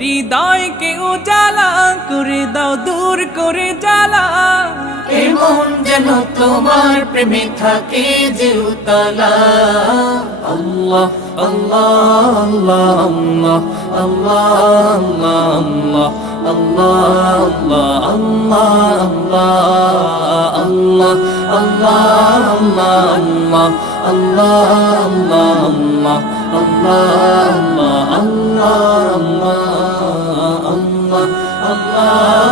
হৃদয়কে উজালা করে দাও, দূর করে জ্বালা। এমন যেন তোমার প্রেমে থাকে যে উতলা। আল্লাহ আল্লাহ আল্লাহ আল্লাহ আল্লাহ আল্লাহ আল্লাহ আল্লাহ আল্লাহ আল্লাহ আল্লাহ আল্লাহ আল্লাহ আল্লাহ আল্লাহ আল্লাহ আল্লাহ